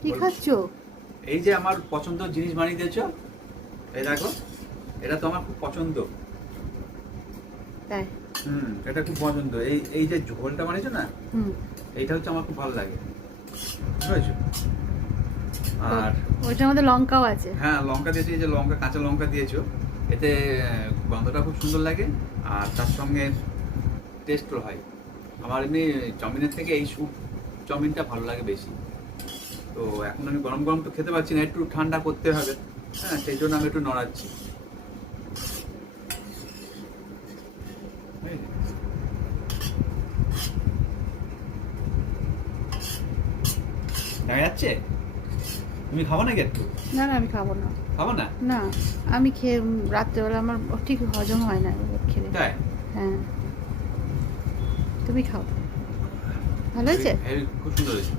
কি খাচ্ছো? এই যে আমার পছন্দ জিনিস বানিয়ে দিয়েছো, এই দেখো, এটা তো আমার খুব পছন্দ। তাই? এটা খুব পছন্দ। এই এই যে ঝোলটা বানিয়েছো না, হুম। এইটা হচ্ছে আমার খুব ভালো লাগে, বুঝেছো? আর ওইটার মধ্যে লঙ্কাও আছে। হ্যাঁ, লঙ্কা দিয়েছি, এই যে লঙ্কা, কাঁচা লঙ্কা দিয়েছো, এতে গন্ধটা খুব সুন্দর লাগে আর তার সঙ্গে টেস্টও হয়। আমার এমনি চাউমিনের থেকে এই স্যুপ চাউমিনটা ভালো লাগে বেশি। তো এখন আমি গরম গরম তো খেতে পারছি না, একটু ঠান্ডা করতে হবে। হ্যাঁ, সেই জন্য আমি একটু নড়াচ্ছি। দেখা যাচ্ছে? তুমি খাবো নাকি একটু? না না, আমি খাবো না। খাবো না? না, আমি খেয়ে রাত্রেবেলা আমার ঠিক হজম হয় না খেলে। তাই? হ্যাঁ, তুমি খাও। ভালো হয়েছে? খুব সুন্দর হয়েছে।